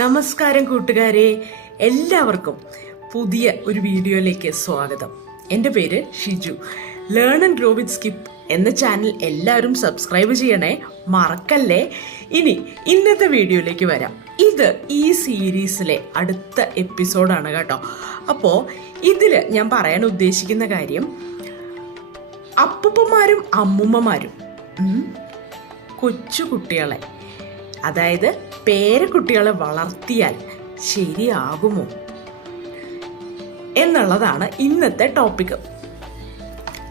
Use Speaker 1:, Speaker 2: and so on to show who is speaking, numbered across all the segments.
Speaker 1: നമസ്കാരം കൂട്ടുകാരെ എല്ലാവർക്കും പുതിയ ഒരു വീഡിയോയിലേക്ക് സ്വാഗതം. എന്റെ പേര് Shiju. Learn and grow with skip എന്ന ചാനൽ എല്ലാവരും സബ്സ്ക്രൈബ് ചെയ്യണേ മറക്കല്ലേ? ഇനി ഇന്നത്തെ വീഡിയോയിലേക്ക് വരാം. ഇത് ഈ സീരീസിലെ അടുത്ത എപ്പിസോഡാണ് കേട്ടോ. അപ്പോൾ ഇതിൽ ഞാൻ പറയാൻ ഉദ്ദേശിക്കുന്ന കാര്യം അപ്പൂപ്പന്മാരും അമ്മുമ്മമാരും കൊച്ചു കുട്ടികളെ അതായത് പേരക്കുട്ടികളെ വളർത്തിയാൽ ശരിയാകുമോ? എന്നുള്ളതാണ് ഇന്നത്തെ ടോപ്പിക്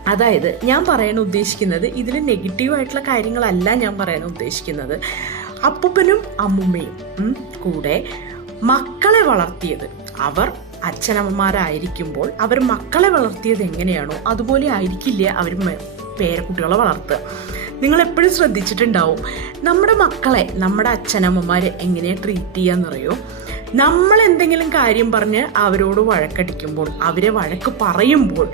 Speaker 1: അതായത് ഞാൻ പറയാൻ ഉദ്ദേശിക്കുന്നത് ഇതിൽ നെഗറ്റീവായിട്ടുള്ള കാര്യങ്ങളല്ല ഞാൻ പറയാൻ ഉദ്ദേശിക്കുന്നത്. അപ്പൂപ്പനും അമ്മുമ്മയും കൂടെ മക്കളെ വളർത്തിയത്. അവർ അച്ഛനമ്മമാരായിരിക്കുമ്പോൾ അവർ മക്കളെ വളർത്തിയത് എങ്ങനെയാണോ അതുപോലെ ആയിരിക്കില്ല അവർ പേരക്കുട്ടികളെ വളർത്തുക. നിങ്ങൾ എപ്പോഴും ശ്രദ്ധിച്ചിട്ടുണ്ടാവും. നമ്മുടെ മക്കളെ നമ്മുടെ അച്ഛനമ്മമാർ എങ്ങനെ ട്രീറ്റ് ചെയ്യാന്നറിയോ? നമ്മൾ എന്തെങ്കിലും കാര്യം പറഞ്ഞ് അവരോട് വഴക്കടിക്കുമ്പോൾ അവരെ വഴക്ക് പറയുമ്പോൾ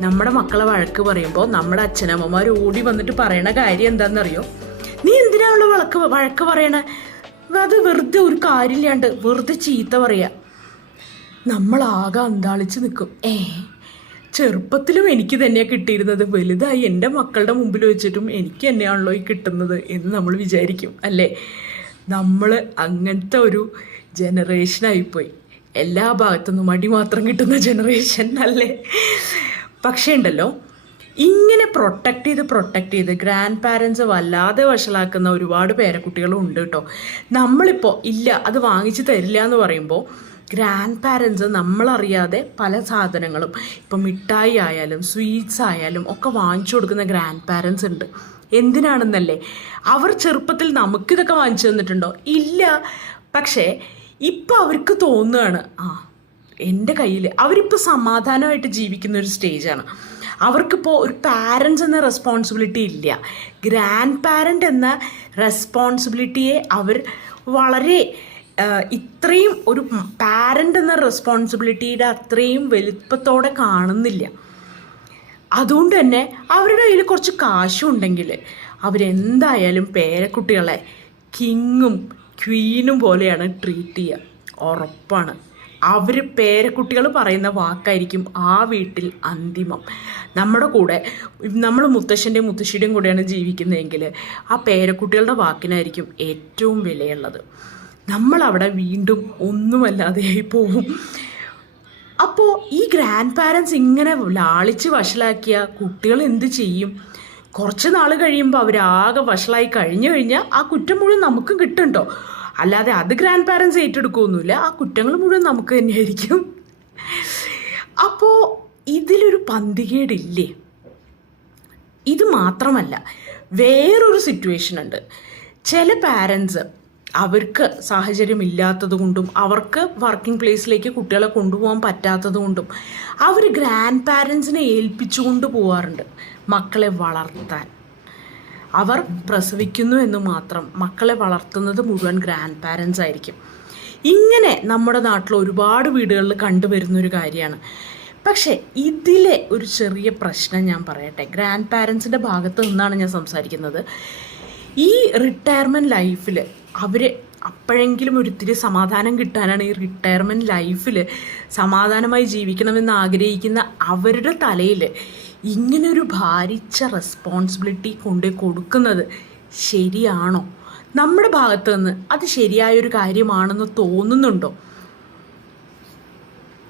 Speaker 1: നമ്മുടെ മക്കളെ വഴക്ക് പറയുമ്പോൾ നമ്മുടെ അച്ഛനമ്മമാർ ഓടി വന്നിട്ട് പറയണ കാര്യം എന്താണെന്നറിയോ നീ എന്തിനാ അവളെ വഴക്ക് വഴക്ക് പറയണേ? അത് വെറുതെ ഒരു കാര്യമില്ലാണ്ട് വെറുതെ ചീത്ത പറയുക നമ്മളാകെ അന്താളിച്ച് നിൽക്കും. ഏ ചെറുപ്പത്തിലും എനിക്ക് തന്നെയാണ് കിട്ടിയിരുന്നത്. വലുതായി എന്റെ മക്കളുടെ മുമ്പിൽ വെച്ചിട്ടും എനിക്ക് തന്നെയാണല്ലോ ഈ കിട്ടുന്നത് എന്ന് നമ്മൾ വിചാരിക്കും അല്ലേ? നമ്മൾ അങ്ങനത്തെ ഒരു ജനറേഷനായിപ്പോയി എല്ലാ ഭാഗത്തുനിന്നും മടി മാത്രം കിട്ടുന്ന ജനറേഷൻ അല്ലേ? പക്ഷേ ഉണ്ടല്ലോ ഇങ്ങനെ പ്രൊട്ടക്ട് ചെയ്ത് പ്രൊട്ടക്ട് ചെയ്ത് ഗ്രാൻഡ് പാരൻസ് വല്ലാതെ വഷളാക്കുന്ന ഒരുപാട് പേരക്കുട്ടികളും ഉണ്ട് കേട്ടോ. നമ്മളിപ്പോൾ ഇല്ല അത് വാങ്ങിച്ചു തരില്ല എന്ന് പറയുമ്പോൾ ഗ്രാൻഡ് പാരൻസ് നമ്മളറിയാതെ പല സാധനങ്ങളും ഇപ്പം മിഠായി ആയാലും സ്വീറ്റ്സ് ആയാലും ഒക്കെ വാങ്ങിച്ചു കൊടുക്കുന്ന ഗ്രാൻഡ് പാരൻസ് ഉണ്ട്. എന്തിനാണെന്നല്ലേ? അവർ ചെറുപ്പത്തിൽ നമുക്കിതൊക്കെ വാങ്ങിച്ചു തന്നിട്ടുണ്ടോ? ഇല്ല. പക്ഷേ ഇപ്പം അവർക്ക് തോന്നുകയാണ് ആ എന്റെ കയ്യിൽ അവരിപ്പോൾ സമാധാനമായിട്ട് ജീവിക്കുന്ന ഒരു സ്റ്റേജാണ് അവർക്കിപ്പോൾ ഒരു പാരൻസ് എന്ന റെസ്പോൺസിബിലിറ്റി ഇല്ല. ഗ്രാൻഡ് പാരന്റ് എന്ന റെസ്പോൺസിബിലിറ്റിയെ അവർ വളരെ ഇത്രയും ഒരു പാരന്റ് എന്ന റെസ്പോൺസിബിലിറ്റിയുടെ അത്രയും വലുപ്പത്തോടെ കാണുന്നില്ല. അതുകൊണ്ട് തന്നെ അവരുടെ കയ്യിൽ കുറച്ച് കാശും ഉണ്ടെങ്കിൽ അവരെന്തായാലും പേരക്കുട്ടികളെ കിങ്ങും ക്വീനും പോലെയാണ് ട്രീറ്റ് ചെയ്യുക. ഉറപ്പാണ്. അവർ പേരക്കുട്ടികൾ പറയുന്ന വാക്കായിരിക്കും ആ വീട്ടിൽ അന്തിമം. നമ്മുടെ കൂടെ നമ്മൾ മുത്തശ്ശന്റെയും മുത്തശ്ശിയുടെയും കൂടെയാണ് ജീവിക്കുന്നതെങ്കിൽ ആ പേരക്കുട്ടികളുടെ വാക്കിനായിരിക്കും ഏറ്റവും വിലയുള്ളത്. നമ്മളവിടെ വീണ്ടും ഒന്നുമല്ലാതെയായി പോവും. അപ്പോൾ ഈ ഗ്രാൻഡ് പാരൻസ് ഇങ്ങനെ ലാളിച്ച് വഷളാക്കിയ കുട്ടികൾ എന്ത് ചെയ്യും? കുറച്ച് നാൾ കഴിയുമ്പോൾ അവരാകെ വഷളായി കഴിഞ്ഞു കഴിഞ്ഞാൽ ആ കുറ്റം മുഴുവൻ നമുക്കും കിട്ടുന്നുണ്ടോ അല്ലാതെ അത് ഗ്രാൻഡ് പാരൻസ് ഏറ്റെടുക്കുകയൊന്നുമില്ല ആ കുറ്റങ്ങൾ മുഴുവൻ നമുക്ക് തന്നെയായിരിക്കും. അപ്പോൾ ഇതിലൊരു പന്തികേടില്ലേ? ഇത് മാത്രമല്ല വേറൊരു സിറ്റുവേഷൻ ഉണ്ട്. ചില പാരൻസ് അവർക്ക് സാഹചര്യം ഇല്ലാത്തത് കൊണ്ടും അവർക്ക് വർക്കിംഗ് പ്ലേസിലേക്ക് കുട്ടികളെ കൊണ്ടുപോകാൻ പറ്റാത്തത് കൊണ്ടും അവർ ഗ്രാൻഡ് പാരൻസിനെ ഏൽപ്പിച്ചുകൊണ്ട് പോവാറുണ്ട് മക്കളെ വളർത്താൻ. അവർ പ്രസവിക്കുന്നു എന്ന് മാത്രം മക്കളെ വളർത്തുന്നത് മുഴുവൻ ഗ്രാൻഡ് പാരൻസ് ആയിരിക്കും. ഇങ്ങനെ നമ്മുടെ നാട്ടിൽ ഒരുപാട് വീടുകളിൽ കണ്ടുവരുന്നൊരു കാര്യമാണ്. പക്ഷേ ഇതിലെ ഒരു ചെറിയ പ്രശ്നം ഞാൻ പറയട്ടെ. ഗ്രാൻഡ് പാരൻസിന്റെ ഭാഗത്ത് നിന്നാണ് ഞാൻ സംസാരിക്കുന്നത്. ഈ റിട്ടയർമെന്റ് ലൈഫിൽ അവർ അപ്പോഴെങ്കിലും ഒരിത്തിരി സമാധാനം കിട്ടാനാണ് ഈ റിട്ടയർമെന്റ് ലൈഫിൽ സമാധാനമായി ജീവിക്കണമെന്ന് ആഗ്രഹിക്കുന്ന അവരുടെ തലയിൽ ഇങ്ങനൊരു ഭാരിച്ച റെസ്പോൺസിബിലിറ്റി കൊണ്ട് കൊടുക്കുന്നത് ശരിയാണോ? നമ്മുടെ ഭാഗത്ത് നിന്ന് അത് ശരിയായൊരു കാര്യമാണെന്ന് തോന്നുന്നുണ്ടോ?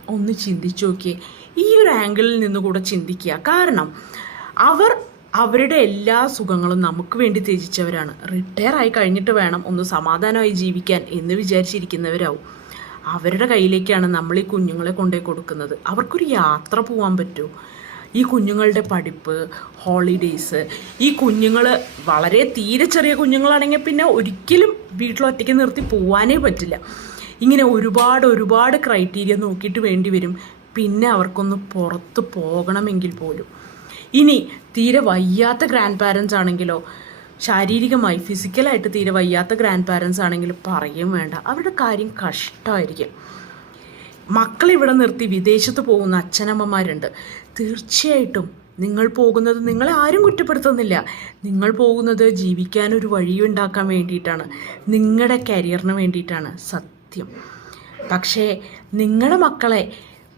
Speaker 1: ഒന്ന് ചിന്തിച്ചു നോക്കിയേ. ഈ ഒരു ആംഗിളിൽ നിന്ന് കൂടെ ചിന്തിക്കുക. കാരണം അവർ അവരുടെ എല്ലാ സുഖങ്ങളും നമുക്ക് വേണ്ടി ത്യജിച്ചവരാണ്. റിട്ടയർ ആയി കഴിഞ്ഞിട്ട് വേണം ഒന്ന് സമാധാനമായി ജീവിക്കാൻ എന്ന് വിചാരിച്ചിരിക്കുന്നവരാവും. അവരുടെ കയ്യിലേക്കാണ് നമ്മൾ ഈ കുഞ്ഞുങ്ങളെ കൊണ്ടുപോയി കൊടുക്കുന്നത്. അവർക്കൊരു യാത്ര പോകാൻ പറ്റുമോ ഈ കുഞ്ഞുങ്ങളുടെ പഠിപ്പ് ഹോളിഡേയ്സ് ഈ കുഞ്ഞുങ്ങൾ വളരെ തീരെ ചെറിയ കുഞ്ഞുങ്ങളാണെങ്കിൽ പിന്നെ ഒരിക്കലും വീട്ടിലൊറ്റയ്ക്ക് നിർത്തി പോവാനേ പറ്റില്ല. ഇങ്ങനെ ഒരുപാട് ഒരുപാട് ക്രൈറ്റീരിയ നോക്കിയിട്ട് വേണ്ടി വരും. പിന്നെ അവർക്കൊന്ന് പുറത്ത് പോകണമെങ്കിൽ പോലും. ഇനി തീരെ വയ്യാത്ത ഗ്രാൻഡ് പാരൻസ് ആണെങ്കിലോ ശാരീരികമായി ഫിസിക്കലായിട്ട് തീരെ വയ്യാത്ത ഗ്രാൻഡ് പാരൻസ് ആണെങ്കിൽ പറയും വേണ്ട. അവരുടെ കാര്യം കഷ്ടമായിരിക്കും. മക്കളിവിടെ നിർത്തി വിദേശത്ത് പോകുന്ന അച്ഛനമ്മമാരുണ്ട്. തീർച്ചയായിട്ടും നിങ്ങൾ പോകുന്നത് നിങ്ങളെ ആരും കുറ്റപ്പെടുത്തുന്നില്ല. നിങ്ങൾ പോകുന്നത് ജീവിക്കാൻ ഒരു വഴിയുണ്ടാക്കാൻ വേണ്ടിയിട്ടാണ്. നിങ്ങളുടെ കരിയറിന് വേണ്ടിയിട്ടാണ്. സത്യം. പക്ഷേ നിങ്ങളുടെ മക്കളെ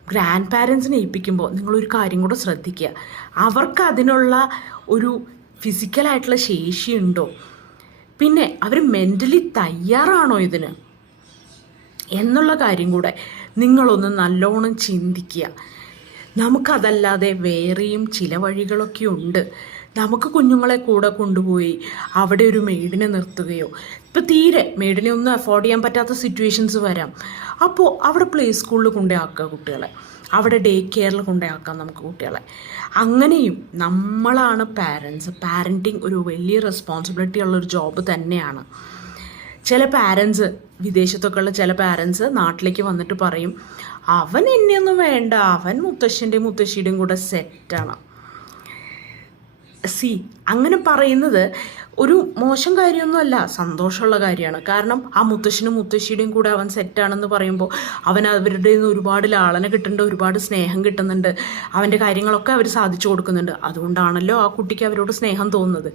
Speaker 1: ഗ്രാൻഡ് പാരൻസിനെ ഏൽപ്പിക്കുമ്പോൾ നിങ്ങളൊരു കാര്യം കൂടെ ശ്രദ്ധിക്കുക. അവർക്ക് അതിനുള്ള ഒരു ഫിസിക്കലായിട്ടുള്ള ശേഷിയുണ്ടോ? പിന്നെ അവർ മെന്റലി തയ്യാറാണോ ഇതിന്? എന്നുള്ള കാര്യം കൂടെ നിങ്ങളൊന്ന് നല്ലോണം ചിന്തിക്കുക. നമുക്കതല്ലാതെ വേറെയും ചില വഴികളൊക്കെ ഉണ്ട്. നമുക്ക് കുഞ്ഞുങ്ങളെ കൂടെ കൊണ്ടുപോയി അവിടെ ഒരു മെയ്ഡിനെ നിർത്തുകയോ. ഇപ്പം തീരെ മെയ്ഡിനെ ഒന്നും അഫോർഡ് ചെയ്യാൻ പറ്റാത്ത സിറ്റുവേഷൻസ് വരാം. അപ്പോൾ അവിടെ പ്ലേ സ്കൂളിൽ കൊണ്ടേ ആക്കുക കുട്ടികളെ. അവിടെ ഡേ കെയറിൽ കൊണ്ടുപോയി നമുക്ക് കുട്ടികളെ. അങ്ങനെയും നമ്മളാണ് പാരൻസ് പാരന്റിങ് ഒരു വലിയ റെസ്പോൺസിബിലിറ്റി ഉള്ളൊരു ജോബ് തന്നെയാണ്. ചില പാരൻസ് വിദേശത്തൊക്കെ ഉള്ള ചില പാരൻസ് നാട്ടിലേക്ക് വന്നിട്ട് പറയും അവൻ എന്നെയൊന്നും വേണ്ട. അവൻ മുത്തശ്ശന്റെയും മുത്തശ്ശിയുടെയും കൂടെ സെറ്റാണ് സി അങ്ങനെ പറയുന്നത് ഒരു മോശം കാര്യമൊന്നുമല്ല സന്തോഷമുള്ള കാര്യമാണ്. കാരണം ആ മുത്തശ്ശനും മുത്തശ്ശിയുടെയും കൂടെ അവൻ സെറ്റാണെന്ന് പറയുമ്പോൾ അവൻ അവരുടെ നിന്ന് ഒരുപാട് ലാളന കിട്ടുന്നുണ്ട് ഒരുപാട് സ്നേഹം കിട്ടുന്നുണ്ട്. അവന്റെ കാര്യങ്ങളൊക്കെ അവർ സാധിച്ചു കൊടുക്കുന്നുണ്ട്. അതുകൊണ്ടാണല്ലോ ആ കുട്ടിക്ക് അവരോട് സ്നേഹം തോന്നുന്നത്.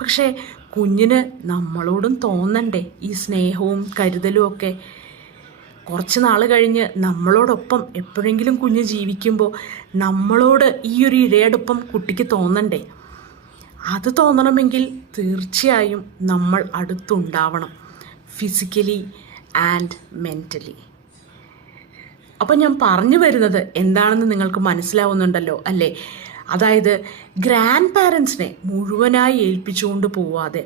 Speaker 1: പക്ഷേ കുഞ്ഞിന് നമ്മളോടും തോന്നണ്ടേ ഈ സ്നേഹവും കരുതലും ഒക്കെ. കുറച്ച് നാൾ കഴിഞ്ഞ് നമ്മളോടൊപ്പം എപ്പോഴെങ്കിലും കുഞ്ഞ് ജീവിക്കുമ്പോൾ നമ്മളോട് ഈ ഒരു ഇഴയടുപ്പം കുട്ടിക്ക് തോന്നണ്ടേ? അത് തോന്നണമെങ്കിൽ തീർച്ചയായും നമ്മൾ അടുത്തുണ്ടാവണം ഫിസിക്കലി ആൻഡ് മെന്റലി അപ്പോൾ ഞാൻ പറഞ്ഞു വരുന്നത് എന്താണെന്ന് നിങ്ങൾക്ക് മനസ്സിലാവുന്നുണ്ടല്ലോ അല്ലേ? അതായത് ഗ്രാൻഡ് പാരൻസിനെ മുഴുവനായി ഏൽപ്പിച്ചുകൊണ്ട് പോവാതെ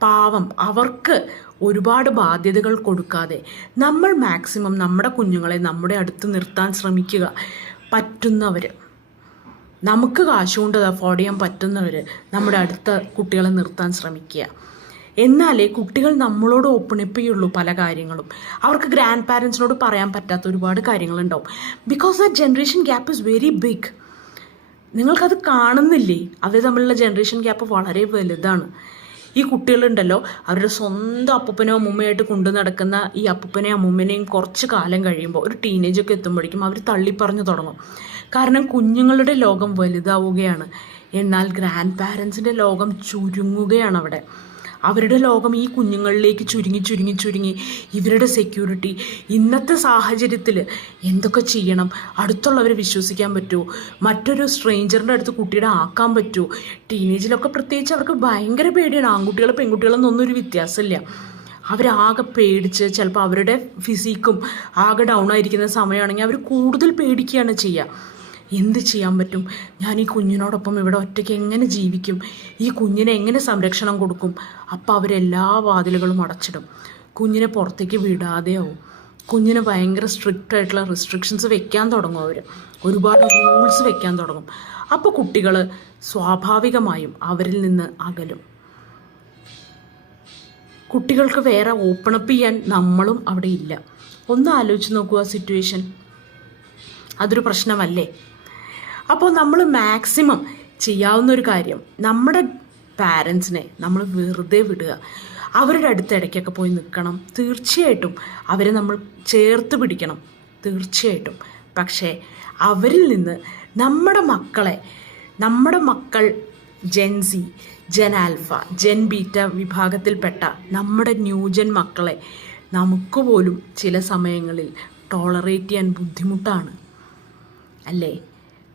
Speaker 1: പാവം അവർക്ക് ഒരുപാട് ബാധ്യതകൾ കൊടുക്കാതെ നമ്മൾ മാക്സിമം നമ്മുടെ കുഞ്ഞുങ്ങളെ നമ്മുടെ അടുത്ത് നിർത്താൻ ശ്രമിക്കുക പറ്റുന്നവർ നമുക്ക് കാശുകൊണ്ട് അഫോർഡ് ചെയ്യാൻ പറ്റുന്നവർ നമ്മുടെ അടുത്ത കുട്ടികളെ നിർത്താൻ ശ്രമിക്കുക. എന്നാലേ കുട്ടികൾ നമ്മളോട് ഓപ്പണിപ്പ് ചെയ്യുള്ളൂ പല കാര്യങ്ങളും. അവർക്ക് ഗ്രാൻഡ് പാരൻസിനോട് പറയാൻ പറ്റാത്ത ഒരുപാട് കാര്യങ്ങളുണ്ടാവും. Because the generation gap is very big നിങ്ങൾക്കത് കാണുന്നില്ലേ? അവർ തമ്മിലുള്ള ജനറേഷൻ ഗ്യാപ്പ് വളരെ വലുതാണ്. ഈ കുട്ടികളുണ്ടല്ലോ അവരുടെ സ്വന്തം അപ്പൂപ്പനോ അമ്മൂമ്മയായിട്ട് കൊണ്ടു നടക്കുന്ന ഈ അപ്പൂപ്പനെയും അമ്മൂമ്മനെയും കുറച്ച് കാലം കഴിയുമ്പോൾ ഒരു ടീനേജൊക്കെ എത്തുമ്പോഴേക്കും അവർ തള്ളിപ്പറഞ്ഞു തുടങ്ങും. കാരണം കുഞ്ഞുങ്ങളുടെ ലോകം വലുതാവുകയാണ്. എന്നാൽ ഗ്രാൻഡ് പാരൻസിന്റെ ലോകം ചുരുങ്ങുകയാണ് അവിടെ. അവരുടെ ലോകം ഈ കുഞ്ഞുങ്ങളിലേക്ക് ചുരുങ്ങി ചുരുങ്ങി ചുരുങ്ങി. ഇവരുടെ സെക്യൂരിറ്റി ഇന്നത്തെ സാഹചര്യത്തിൽ എന്തൊക്കെ ചെയ്യണം? അടുത്തുള്ളവരെ വിശ്വസിക്കാൻ പറ്റുമോ? മറ്റൊരു സ്ട്രേഞ്ചറിന്റെ അടുത്ത് കുട്ടിയുടെ ആക്കാൻ പറ്റുമോ? ടീനേജിലൊക്കെ പ്രത്യേകിച്ച് അവർക്ക് ഭയങ്കര പേടിയാണ്. ആൺകുട്ടികളും പെൺകുട്ടികളെന്നൊന്നും ഒരു വ്യത്യാസമില്ല. അവരാകെ പേടിച്ച് ചിലപ്പോൾ അവരുടെ ഫിസിക്കും ആകെ ഡൗൺ ആയിരിക്കുന്ന സമയമാണെങ്കിൽ അവർ കൂടുതൽ പേടിക്കുകയാണ് ചെയ്യുക. എന്ത് ചെയ്യാൻ പറ്റും? ഞാൻ ഈ കുഞ്ഞിനോടൊപ്പം ഇവിടെ ഒറ്റയ്ക്ക് എങ്ങനെ ജീവിക്കും? ഈ കുഞ്ഞിനെ എങ്ങനെ സംരക്ഷണം കൊടുക്കും? അപ്പോൾ അവരെല്ലാ വാതിലുകളും അടച്ചിടും. കുഞ്ഞിനെ പുറത്തേക്ക് വിടാതെയാവും കുഞ്ഞിന് ഭയങ്കര സ്ട്രിക്റ്റ് ആയിട്ടുള്ള റെസ്ട്രിക്ഷൻസ് വെക്കാൻ തുടങ്ങും അവർ ഒരുപാട് റൂൾസ് വെക്കാൻ തുടങ്ങും. അപ്പോൾ കുട്ടികൾ സ്വാഭാവികമായും അവരിൽ നിന്ന് അകലും. കുട്ടികൾക്ക് വേറെ ഓപ്പണപ്പ് ചെയ്യാൻ നമ്മളും അവിടെ ഇല്ല. ഒന്ന് ആലോചിച്ച് നോക്കുക സിറ്റുവേഷൻ അതൊരു പ്രശ്നമല്ലേ? അപ്പോൾ നമ്മൾ മാക്സിമം ചെയ്യാവുന്ന ഒരു കാര്യം നമ്മുടെ പാരൻസിനെ നമ്മൾ വെറുതെ വിടുക. അവരുടെ അടുത്ത് ഇടയ്ക്കൊക്കെ പോയി നിൽക്കണം. തീർച്ചയായിട്ടും അവരെ നമ്മൾ ചേർത്ത് പിടിക്കണം. തീർച്ചയായിട്ടും. പക്ഷേ അവരിൽ നിന്ന് നമ്മുടെ മക്കളെ നമ്മുടെ മക്കൾ Gen Z Gen Alpha Gen Beta വിഭാഗത്തിൽപ്പെട്ട നമ്മുടെ ന്യൂജൻ മക്കളെ നമുക്ക് പോലും ചില സമയങ്ങളിൽ ടോളറേറ്റ് ചെയ്യാൻ ബുദ്ധിമുട്ടാണ്. അല്ലേ?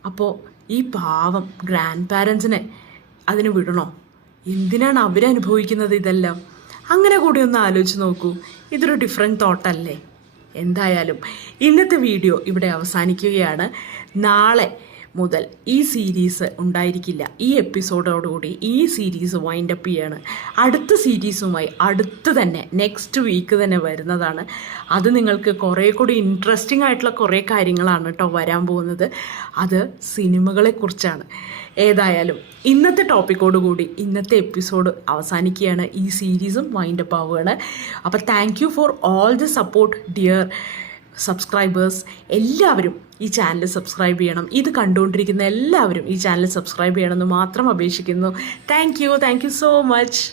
Speaker 1: അപ്പോൾ ഈ പാവം ഗ്രാൻഡ് പാരൻസിനെ അതിന് വിടണോ? എന്തിനാണ് അവരനുഭവിക്കുന്നത് ഇതെല്ലാം? അങ്ങനെ കൂടി ഒന്ന് ആലോചിച്ച് നോക്കൂ. ഇതൊരു ഡിഫറെന്റ് തോട്ടല്ലേ എന്തായാലും ഇന്നത്തെ വീഡിയോ ഇവിടെ അവസാനിക്കുകയാണ്. നാളെ മുതൽ ഈ സീരീസ് ഉണ്ടായിരിക്കില്ല. ഈ എപ്പിസോഡോടുകൂടി ഈ സീരീസ് വൈൻഡ് അപ്പ് ചെയ്യാണ്. അടുത്ത സീരീസുമായി അടുത്ത് തന്നെ നെക്സ്റ്റ് വീക്ക് തന്നെ വരുന്നതാണ്. അത് നിങ്ങൾക്ക് കുറേ കൂടി ഇൻട്രസ്റ്റിംഗ് ആയിട്ടുള്ള കുറേ കാര്യങ്ങളാണ് കേട്ടോ വരാൻ പോകുന്നത്. അത് സിനിമകളെക്കുറിച്ചാണ്. ഏതായാലും ഇന്നത്തെ ടോപ്പിക്കോട് കൂടി ഇന്നത്തെ എപ്പിസോഡ് അവസാനിക്കുകയാണ്. ഈ സീരീസും വൈൻഡപ്പ് ആവുകയാണ്. അപ്പോൾ thank you for all the support dear subscribers എല്ലാവരും ഈ ചാനൽ സബ്സ്ക്രൈബ് ചെയ്യണം. ഇത് കണ്ടുകൊണ്ടിരിക്കുന്ന എല്ലാവരും ഈ ചാനൽ സബ്സ്ക്രൈബ് ചെയ്യണമെന്ന് മാത്രം അപേക്ഷിക്കുന്നു. Thank you thank you so much